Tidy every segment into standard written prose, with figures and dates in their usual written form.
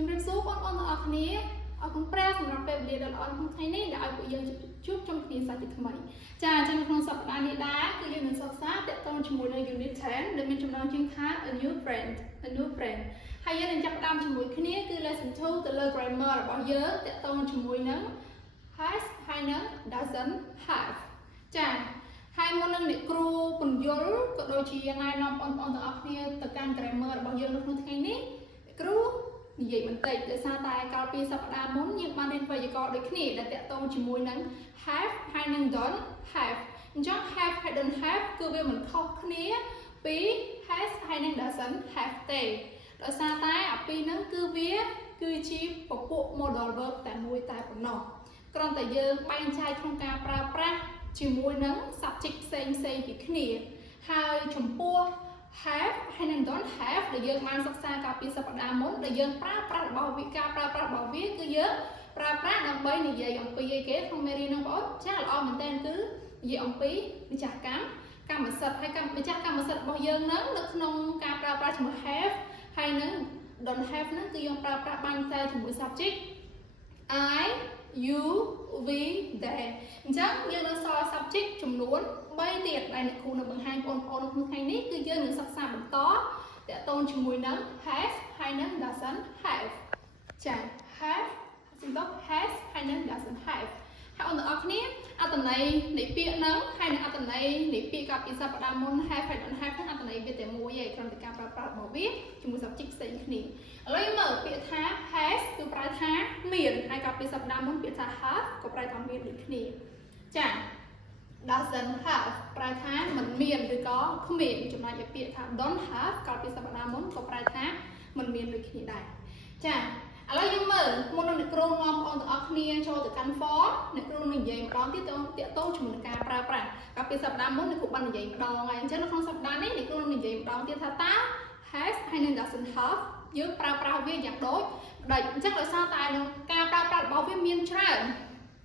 ជំរាបសួរបងប្អូនទាំងអស់គ្នាអរគុណព្រះសម្រាប់ពេលវេលាដ៏ល្អក្នុងថ្ងៃនេះដែលឲ្យពួកយើងជួបជុំគ្នាសាជាថ្មីចាអញ្ចឹងក្នុងសប្តាហ៍នេះដែរគឺយើងនឹងសិក្សាទាក់ទងជាមួយនឹង Unit 10 ដែលមានចំណងជើងថា a new friend ហើយយើងនឹងចាប់ផ្ដើមជាមួយគ្នាគឺ lesson 2 ទៅលើ grammar របស់យើងទាក់ទងជាមួយនឹង has ហើយនឹង doesn't have ចាហើយមុននឹងអ្នកគ្រូពន្យល់ក៏ដូចជាណែនាំបងប្អូនទាំងអស់គ្នាទៅកាន់ grammar របស់យើងនៅក្នុងថ្ងៃនេះអ្នកគ្រូនិយាយបន្តិចដោយសារតែកាលពីសប្តាហ៍មុនយើងបានរៀនវេយ្យាករណ៍ដូចគ្នាដែលតាក់ទងជាមួយនឹង have ហើយនឹង don't have អញ្ចឹង have ហើយ don't have គឺវាមិនខុសគ្នាពី has ហើយនឹង doesn't have ទេដោយសារតែអាពីរហ្នឹងគឺវាគឺជាពពួក modal verb តែមួយតែប៉ុណ្ណោះគ្រាន់តែយើងបែងចែកក្នុងការប្រើប្រាស់ជាមួយនឹង subject ផ្សេងពីគ្នាហើយចំពោះ have ហើយនឹង don't have ដែលយើងបានសិក្សាកាលពីសប្តាហ៍មុនដែលយើងប្រើប្រាស់របស់វាការប្រើប្រាស់របស់វាគឺយើងប្រើប្រាស់ដើម្បីនិយាយអំពីអីគេក្នុងមេរៀនហ្នឹងបងចាល្អមែនតើគឺនិយាយអំពីម្ចាស់កម្មសិទ្ធិហើយម្ចាស់កម្មសិទ្ធិរបស់យើងហ្នឹងនៅក្នុងការប្រើប្រាស់ជាមួយ have ហើយនឹង don't have ហ្នឹងគឺយើងប្រើប្រាស់បែងចែកជាមួយ subject I you we they អញ្ចឹងយើងនៅសល់ subject ចំនួន3ទៀតដែលអ្នកគ្រូនឹងបង្ហាញបងប្អូននៅក្នុងថ្ងៃនេះគឺយើងនឹងសិក្សាបន្តតាក់ទងជាមួយនឹង has ហើយនឹង doesn't have ចា have សំដៅ has ហើយនឹង doesn't have ហើយបងប្អូនគ្នាអត្ថន័យនៃពាក្យហ្នឹងហើយនឹងអត្ថន័យនៃពាក្យកាលពីសប្តាហ៍មុន have ហើយ don't have ហ្នឹងអត្ថន័យវាតែមួយឯងគ្រាន់តែការប្រើប្រាស់របស់វាជាមួយ subject ផ្សេងគ្នាឥឡូវមើលពាក្យថា has គឺប្រែថាមានហើយកាលពីសប្តាហ៍មុនពាក្យថា have ក៏ប្រែថាមានដូចគ្នាចា doesn't have ប្រែថាមិនមានឬក៏គ្មានចំណែកឯពាក្យថា don't have កាលពីសប្តាហ៍មុនក៏ប្រែថាមិនមានដូចគ្នាដែរចាឥឡូវយើងមើលមុននឹងអ្នកគ្រូនាំបងប្អូនទាំងអស់គ្នាចូលទៅកាន់ form អ្នកគ្រូនឹងនិយាយម្ដងទៀតតាក់ទងជាមួយនឹងការប្រើប្រាស់កាលពីសប្តាហ៍មុនអ្នកគ្រូបាននិយាយម្ដងហើយអញ្ចឹងនៅក្នុងសប្តាហ៍នេះអ្នកគ្រូនឹងនិយាយម្ដងទៀតថាតើ has ហើយនឹង doesn't have យើងប្រើប្រាស់វាយ៉ាងដូចអញ្ចឹងដោយសារតែការប្រើប្រាស់របស់វាមានច្រើន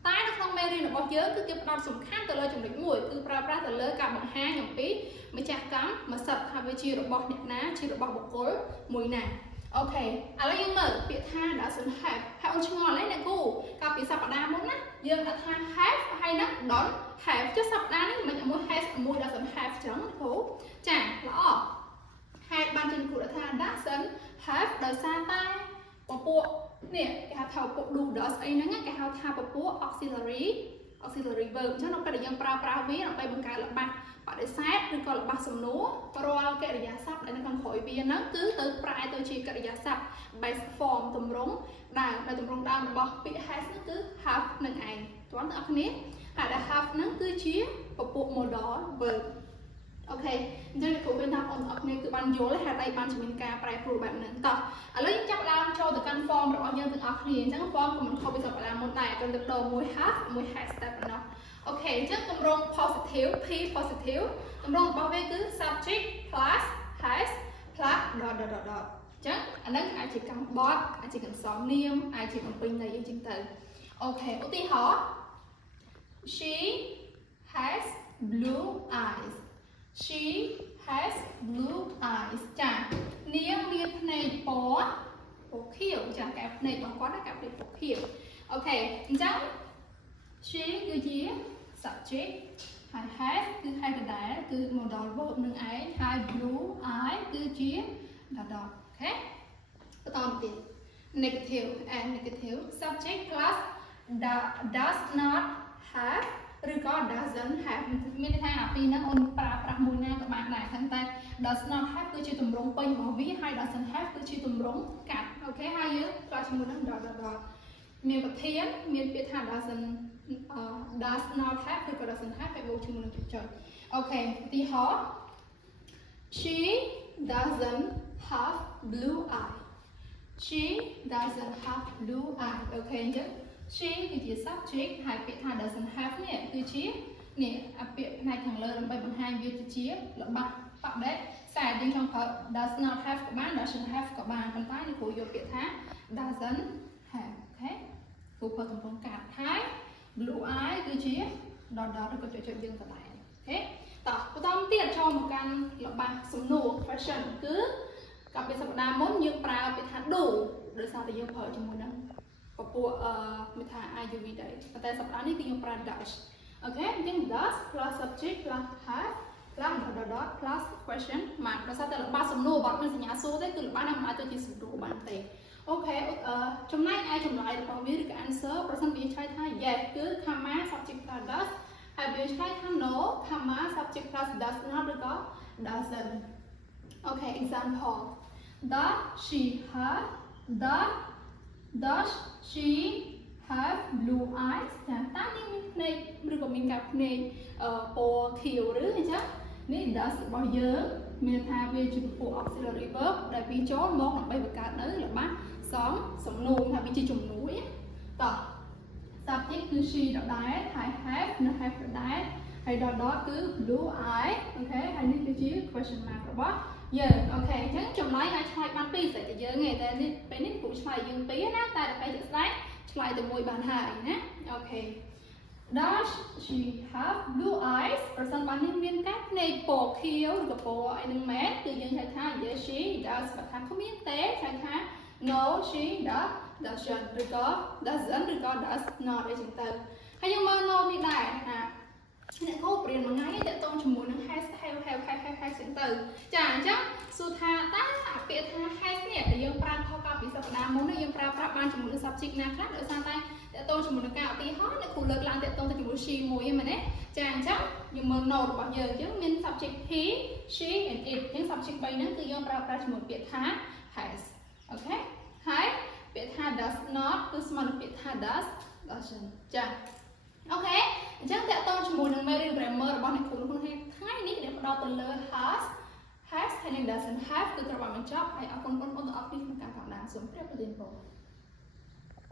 តែនៅក្នុងមេរៀនរបស់យើងគឺគេផ្ដោតសំខាន់ទៅលើចំណុចមួយគឺប្រើប្រាស់ទៅលើការបង្ហាញអំពីម្ចាស់កម្មសិទ្ធិថាវាជារបស់អ្នកណាជារបស់បុគ្គលមួយណាអូខេឥឡូវយើងមើលពាក្យថា doesn't have ហើយអូនឆ្ងល់ហើយអ្នកគ្រូកាលពីសប្តាហ៍មុនណាយើងអត់ថា have ហើយនឹង don't have ចុះសប្តាហ៍នេះមិនមួយ has មួយ doesn't have ចឹងគ្រូចាល្អហើយបានជាគ្រូថា doesn't have ដោយសារតែពពួកនេះគេហៅថាពពួក do does អីហ្នឹងគេហៅថាពពួក auxiliary verb អញ្ចឹងនៅពេលដែលយើងប្រើប្រាស់វាដើម្បីបង្កើតល្បះបដិសេធឬក៏ល្បះសំណួររាល់កិរិយាសព្ទដែលនៅខាងក្រោយវាហ្នឹងគឺទៅប្រែទៅជាកិរិយាសព្ទ base form ទម្រង់ដើមដែលទម្រង់ដើមរបស់ពាក្យ has ហ្នឹងគឺ have នឹងឯងទាន់បងប្អូនគ្នាហើយដែល have ហ្នឹងគឺជាពពួក modal verb អូខេអញ្ចឹងគ្រូវិញថាបងប្អូនគ្នាគឺបានយល់ហេតុអីបានជាមានការប្រែប្រួលបែបហ្នឹងតោះឥឡូវយើងចាប់ផ្ដើមចូលទៅកាន់ form របស់យើងទាំងអស់គ្នាអញ្ចឹង form ក៏មិនខុសពីសប្តាហ៍មុនដែរគ្រាន់តែដូរមួយ have មួយ has តែប៉ុណ្ណោះអូខេអញ្ចឹងទម្រង់ positive p positive ទម្រង់របស់វាគឺ subject plus has plus dot អញ្ចឹងអាហ្នឹងអាចជាកម្មបទអាចជាកន្សំនាមអាចជាបំពេញន័យអញ្ចឹងទៅអូខេឧទាហរណ៍ she has blue eyes she has blue eyes ចានាងមានភ្នែកពណ៌ខៀវចាកែភ្នែករបស់គាត់កែភ្នែកពណ៌ខៀវអូខេអញ្ចឹង she គឺជា subject ហើយ has គឺ has ដដែលគឺ modal verb នឹងឯងហើយ blue eye គឺជា dot អូខេបន្តទៀត negative and negative subject plus does not have ឬក៏ doesn't have មានន័យថាអាពីរហ្នឹងអូនប្រើប្រាស់មួយណាក៏បានដែរតែ does not have គឺជាទម្រង់ពេញរបស់វាហើយ doesn't have គឺជាទម្រង់កាត់អូខេហើយយើងប្រើជាមួយនឹង dot មានប្រធានមានពាក្យថា does not have ឬក៏ doesn't have ហើយបូកជាមួយនឹងចុចអូខេឧទាហរណ៍ she doesn't have blue eye she doesn't have blue eye អូខេអញ្ចឹងshe គឺជា subject ហើយពាក្យថា doesn't have នេះគឺជានេះអាពាក្យផ្នែកខាងលើដើម្បីបង្ហាញវាទៅជាល្បះបដិសេធយើងចង់ប្រើ does not have ក៏បាន doesn't have ក៏បានប៉ុន្តែនេះគ្រូយកពាក្យថា doesn't have អូខេគ្រូប្រើទម្រង់កាត់ហើយ blue eye គឺជា dot ឬក៏ចុចយើងទៅដែរអូខេតោះបន្តទៀតចូលមកកាន់ល្បះសំណួរ question គឺកាលពីសប្តាហ៍មុនយើងប្រើពាក្យថា do ដោយសារតែយើងប្រើជាមួយនឹងពពួកមានថា IUV ដែរតែសប្តាហ៍នេះគឺយើងប្រើ dash អូខេអញ្ចឹង dash plus subject plus have plus dot plus question mark ដោយសារតែរបស់សំណួរបាត់មានសញ្ញាសួរទេគឺរបស់ណាមិនអាចទៅជាសំណួរបានទេអូខេចំណែកឯចម្លើយរបស់វាឬក៏ answer ប្រសិនវាឆ្លើយថា yes គឺ comma subject plus dash ហើយវាឆ្លើយថា no comma subject plus does not ឬក៏ doesn't អូខេ example does she have does she have blue eyes ចាតើនាងមានភ្នែកឬក៏មានកាភ្នែកពណ៌ខៀវឬអញ្ចឹងនេះ does របស់យើងមានថាវាជាពពួក auxiliary verb ដែលវាចូលមកដើម្បីបង្កើតនៅរបស់សំណួរថាវាជាជំនួយតោះ subject គឺ she ដដែលហើយ have និង have ដដែលហើយ dot គឺ blue eye អូខេហើយនេះគឺជា question mark របស់យើងអូខេអញ្ចឹងចម្លើយអាចឆ្លើយបានពីរតែយើងឯងតែនេះពេលនេះគ្រូឆ្លើយយើងពីរណាតែពេលជាក់ស្ដែងឆ្លើយតែមួយបានហើយណាអូខេ Does she have blue eyes ប្រសិនបើនេះមានការភ្នែកពណ៌ខៀវឬក៏ពណ៌អីនឹងមែនគឺយើងហៅថា yes she does បើថាគ្មានទេហៅថា no she doesn't ឬក៏ doesn't ឬក៏ does not អីចឹងទៅហើយយើងមើល note នេះដែរណាអ្នកគ្រូបរៀនមួយថ្ងៃតើតងជាមួយនឹង has have ចឹងទៅចាអញ្ចឹងសួរថាតើពាក្យថា has នេះដែលយើងប្រើខុសកាលពីសប្តាហ៍មុននេះយើងប្រើប្រាស់បានជាមួយនឹង subject ណាខ្លះដោយសារតែតើតងជាមួយនឹងការឧទាហរណ៍អ្នកគ្រូលើកឡើងតើតងទៅជាមួយ she មួយហ្នឹងមែនទេចាអញ្ចឹងយើងមើល note របស់យើងអញ្ចឹងមាន subject he she and it អញ្ចឹង subject 3ហ្នឹងគឺយើងប្រើប្រាស់ជាមួយពាក្យថា has អូខេហើយពាក្យថា does not គឺស្មើនឹងពាក្យថា doesn't ចាអូខេអញ្ចឹងតើតើជាមួយនឹង Mary grammar របស់អ្នកគ្រូក្នុងថ្ងៃនេះដែលផ្ដោតទៅលើ has ហើយនឹង doesn't have គឺត្រូវបានបញ្ចប់ហើយអរគុណបងប្អូនទាំងអស់គ្នាក្នុងការតាមដានសូមព្រះប្រទានពរ